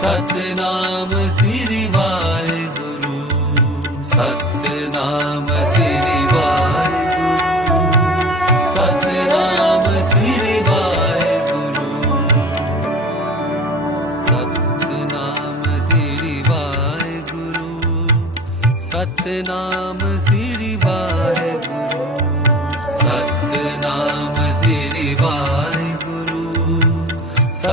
सतनाम श्री वाहे गुरु सतनाम श्री वाहे गुरु श्री वाहे गुरु सतनाम श्री वाहे गुरु सतनाम श्री वाहे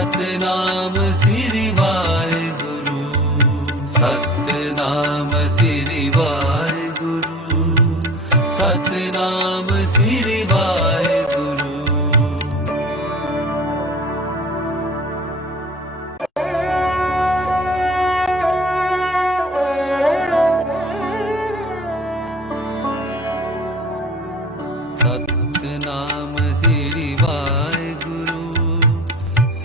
श्री वाहे गुरु सत्य नाम श्री वाहे